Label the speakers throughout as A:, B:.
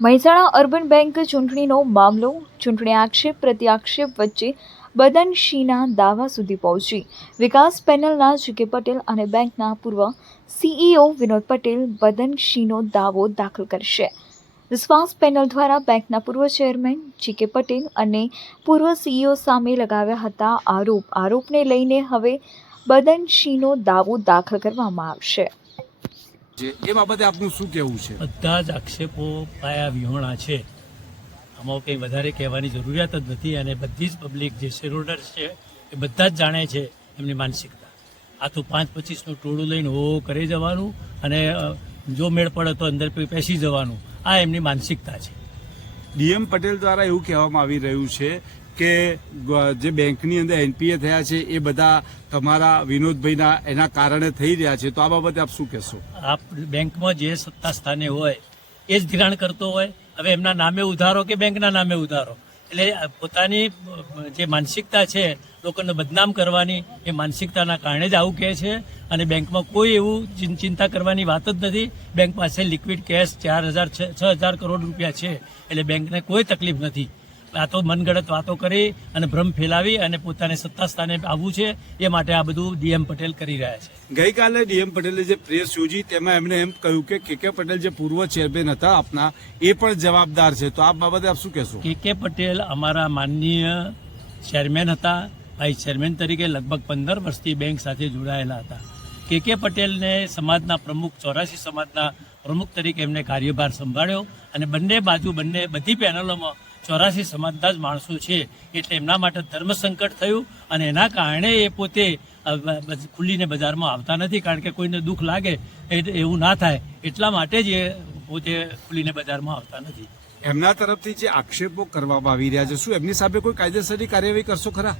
A: Mehsana urban bank ચૂંટણીનો મામલો, ચૂંટણી આક્ષેપ, પ્રત્યાક્ષેપ વચ્ચે બદનશીના દાવા સુધી પહોંચી. વિકાસ પેનલના જીકે પટેલ અને બેંકના પૂર્વ સીઈઓ વિનોદ પટેલ બદનશીનો દાવો દાખલ કરશે. વિશ્વાસ પેનલ દ્વારા બેંકના પૂર્વ ચેરમેન જીકે પટેલ અને પૂર્વ સીઈઓ સામે લગાવ્યા હતા આરોપ. આરોપને લઈને હવે બદનશીનો દાવો દાખલ કરવામાં આવશે.
B: છે. એ બાબતે આપનું શું કહેવું છે?
C: બધા જ આક્ષેપો પાયા વિહોણા છે. આમાં કંઈ વધારે કહેવાની જરૂરિયાત જ નથી અને બધી જ પબ્લિક જે શેરહોલ્ડર છે એ બધા જ જાણે છે એમની માનસિકતા. આ તો પાંચ પચીસનું ટોળું લઈને હો કરી જવાનું અને જો મેળ પડે તો અંદર પેસી જવાનું. આ એમની માનસિકતા છે.
B: ડીએમ પટેલ દ્વારા એવું કહેવામાં આવી રહ્યું છે કે જે બેંકની અંદર એનપીએ થયા છે, એ બધા તમારા વિનોદભાઈના એના કારણે થઈ રહ્યા છે. તો આ બાબતે આપ શું કહેશો?
C: આપ બેંકમાં જે સત્તા સ્થાને હોય, એ જ ધિરાણ કરતો હોય. હવે એમના નામે ઉધારો કે બેંકના નામે ઉધારો? એટલે પોતાની જે માનસિકતા છે, લોકોને બદનામ કરવાની, એ માનસિકતાના કારણે જ આવું કહે છે. અને બેંકમાં કોઈ એવું ચિંતા કરવાની વાત જ નથી. બેંક પાસે લિક્વિડ કેશ ચાર હજાર છ હજાર કરોડ રૂપિયા છે. એટલે બેંકને કોઈ તકલીફ નથી. આ તો મનગણત વાતો કરી અને ભ્રમ ફેલાવી અને પોતાને સત્તા સ્થાને આવવું છે એ માટે આ બધું ડીએમ પટેલ કરી રહ્યા છે.
B: ગઈકાલે ડીએમ પટેલે જે પ્રેસ યોજી તેમાં એમણે એમ કહ્યું કે કે કે પટેલ જે પૂર્વ ચેરમેન હતા આપના એ પણ જવાબદાર છે. તો આ બાબતે આપ શું કહેશો?
C: કે કે પટેલ અમારા માનનીય ચેરમેન હતા ભાઈ ચેરમેન તરીકે લગભગ પંદર વર્ષથી બેંક સાથે જોડાયેલા હતા. કે કે પટેલને સમાજના પ્રમુખ ચોરાસી સમાજના પ્રમુખ તરીકે એમને કાર્યભાર સંભાળ્યો અને બંને બાજુ બંને બધી પેનલોમાં ચોરાસી સમાજના જ માણસો છે. એટલે એમના માટે ધર્મ સંકટ થયું અને એના કારણે એ પોતે ખુલ્લીને બજારમાં આવતા નથી. કારણ કે કોઈને દુઃખ લાગે એવું ના થાય. એટલા માટે જ એ પોતે ખુલ્લીને બજારમાં આવતા નથી.
B: એમના તરફથી જે આક્ષેપો કરવામાં આવી રહ્યા છે શું એમની સામે કોઈ કાયદેસરની કાર્યવાહી કરશો ખરા?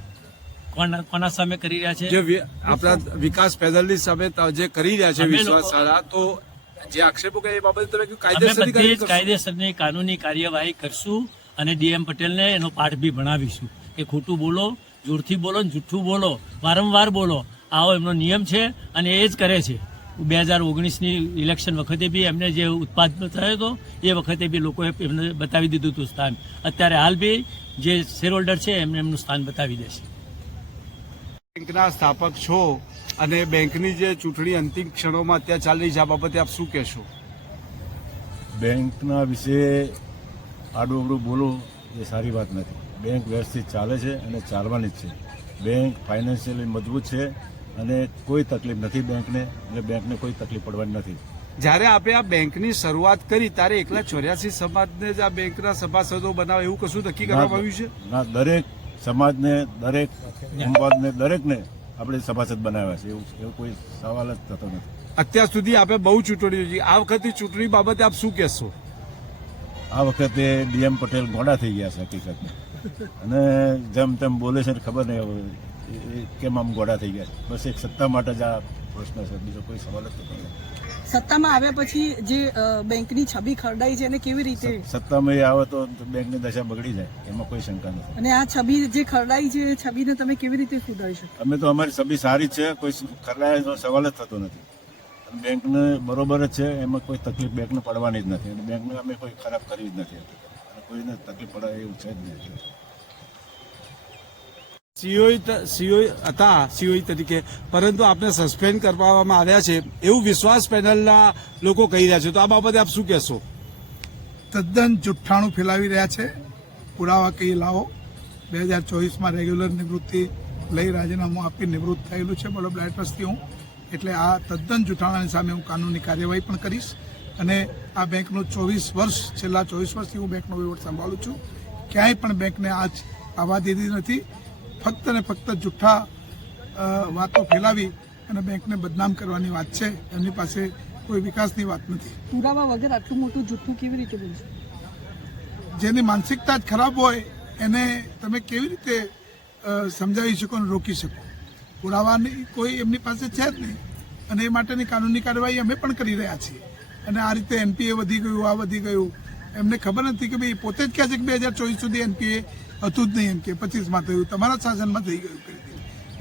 C: કોના સામે કરી રહ્યા છે?
B: જે આપણા વિકાસ પેદલની સામે જે કરી રહ્યા છે વિશ્વાસ
C: સારા
B: શાળા તો જે આક્ષેપો કરે એ બાબતે તમે કયું કાયદેસરની?
C: કાયદેસરની કાનૂની કાર્યવાહી કરશું. અને ડીએમ પટેલને એનો પાઠ બી ભણાવીશું. કે ખોટું બોલો જોરથી બોલો ને જૂઠું બોલો વારંવાર બોલો. આવો એમનો નિયમ છે અને એ જ કરે છે. બે હજાર ઓગણીસની ઇલેક્શન વખતે બી એમને જે ઉત્પાદ થયો હતો એ વખતે બી લોકોએ એમને બતાવી દીધું હતું સ્થાન. અત્યારે હાલ બી જે શેર હોલ્ડર છે એમને એમનું સ્થાન બતાવી દેશે
B: બેંકના સ્થાપક છો અને બેંકની જે ચૂંટણી અંતિમ ક્ષણોમાં અત્યારે ચાલી છે આ બાબતે આપ શું કહેશો?
D: બેંકના વિશે આડું બોલવું એ સારી વાત નથી. બેંક વ્યવસ્થિત ચાલે છે અને ચાલવાની જ છે. બેંક ફાઇનાન્શિયલી મજબૂત છે અને કોઈ તકલીફ નથી બેંકને અને બેંકને કોઈ તકલીફ પડવાની નથી.
B: જ્યારે આપણે આ બેંકની શરૂઆત કરી ત્યારે એકલા ચોર્યાસી સમાજને જ આ બેંકના સભાસદો બનાવે એવું કશું નક્કી કરવામાં આવ્યું છે?
D: ના દરેક સમાજને દરેક સંવાદને દરેકને આપણે સભાસદ બનાવ્યા છે. એવું એવું કોઈ સવાલ જ થતો નથી.
B: અત્યાર સુધી આપણે બહુ ચૂંટણીઓ આ વખતે ચૂંટણી બાબતે આપ શું કહેશો?
D: આ વખતે ડીએમ પટેલ ગોડા થઈ ગયા છે હકીકતમાં. અને જેમ તેમ બોલે છે ને ખબર નહીં કેમ આમ ગોડા થઈ ગયા બસ એક સત્તા માટે જ આ પ્રશ્ન છે. બીજો કોઈ સવાલ જ નથી
E: સત્તામાં આવ્યા પછી જે બેંકની છબી ખરડાઈ છે એને કેવી રીતે?
D: સત્તામાં એ આવે તો બેંકની દશા બગડી જાય. એમાં કોઈ શંકા નથી.
E: અને આ છબી જે ખરડાઈ છે છબીને તમે કેવી રીતે સુધારી શકો?
D: અમે તો અમારી છબી સારી જ છે. કોઈ ખરડાય સવાલ જ થતો નથી. બેંકને બરોબર જ છે એમાં કોઈ તકલીફ બેંકને પડવાની જ નથી. અને બેંકને અમે કોઈ ખરાબ કરી જ નથી. અને કોઈને તકલીફ પડે એવું છે જ નહીં.
B: સીઓઈ સીઓઈ હતા સીઓઈ તરીકે. પરંતુ આપને સસ્પેન્ડ કરવામાં આવ્યા છે એવું વિશ્વાસ પેનલના લોકો કહી રહ્યા છે. તો આ બાબતે આપ શું કહેશો?
F: તદ્દન જુઠ્ઠાણું ફેલાવી રહ્યા છે. પુરાવા કહી લાવો. બે હજાર ચોવીસમાં રેગ્યુલર નિવૃત્તિ લઈ રાજીનામું આપી નિવૃત્ત થયેલું છે બરોબર. ટ્રસ્ટી હું એટલે આ તદ્દન જુઠાણાની સામે હું કાનૂની કાર્યવાહી પણ કરીશ અને આ બેંકનો ચોવીસ વર્ષ છેલ્લા ચોવીસ વર્ષથી હું બેંકનો વહીવટ સંભાળું છું. ક્યાંય પણ બેંકને આજ આવવા દીધી નથી. ફક્ત ને ફક્ત જુઠ્ઠા વાતો ફેલાવી અને બેંકને બદનામ કરવાની વાત છે. એમની પાસે કોઈ વિકાસની વાત નથી.
E: પુરાવા વગર આટલું મોટું જૂઠું કેવી રીતે બોલશો
F: જેની માનસિકતા જ ખરાબ હોય એને તમે કેવી રીતે સમજાવી શકો અને રોકી શકો? પુરાવાની કોઈ એમની પાસે છે જ નહીં. અને એ માટેની કાનૂની કાર્યવાહી અમે પણ કરી રહ્યા છીએ. અને આ રીતે એનપીએ વધી ગયું, આ વધી ગયું, એમને ખબર નથી કે ભાઈ પોતે જ કહે છે કે બે હજાર ચોવીસ સુધી એનપીએ હતું જ નહીં એમ કે, પચીસમાં થયું, તમારા શાસનમાં થઈ ગયું કરી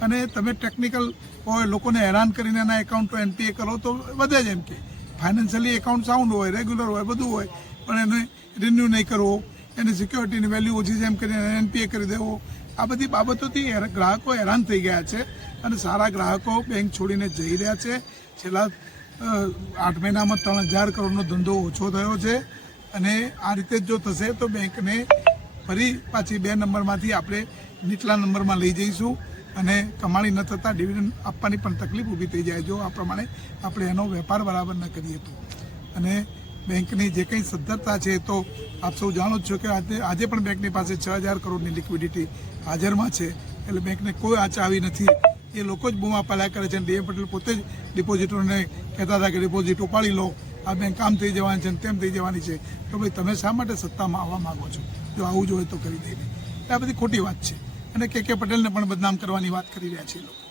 F: અને તમે ટેકનિકલ હોય, લોકોને હેરાન કરીને એના એકાઉન્ટો એનપીએ કરો તો વધે જ એમ કે. ફાઇનાન્શિયલી એકાઉન્ટ સાઉન્ડ હોય રેગ્યુલર હોય, બધું હોય, પણ એને રિન્યુ નહીં કરવો. એની સિક્યોરિટીની વેલ્યુ ઓછી છે એમ કરીને એનપીએ કરી દેવો. આ બધી બાબતોથી ગ્રાહકો હેરાન થઈ ગયા છે અને સારા ગ્રાહકો બેંક છોડીને જઈ રહ્યા છે. છેલ્લા આઠ મહિનામાં ત્રણ હજાર કરોડનો ધંધો ઓછો થયો છે અને આ રીતે જ થશે તો બેંકને ફરી પાછી બે નંબરમાંથી આપણે નીચલા નંબરમાં લઈ જઈશું અને કમાણી ન થતાં ડિવિડન્ડ આપવાની પણ તકલીફ ઊભી થઈ જાય જો આ પ્રમાણે આપણે એનો વેપાર બરાબર ન કરીએ તો. અને બેંકની જે કંઈ સદ્ધરતા છે તો આપ સૌ જાણો જ છો કે આજે આજે પણ બેંકની પાસે છ હજાર કરોડની લિક્વિડિટી હાજરમાં છે. એટલે બેંકને કોઈ આચા આવી નથી. એ લોકો જ બૂમા પાલ્યા કરે છે ડીએમ પટેલ પોતે જ ડિપોઝિટરોને કહેતા હતા કે ડિપોઝિટ ઉપાડી લો. આ બેંક આમ થઈ જવાની છે તેમ થઈ જવાની છે. તો ભાઈ તમે શા માટે સત્તામાં આવવા માંગો છો? જો આવું જોઈએ તો કરી દે. આ બધી ખોટી વાત છે. અને કે કે પટેલને પણ બદનામ કરવાની વાત કરી રહ્યા છે લોકો.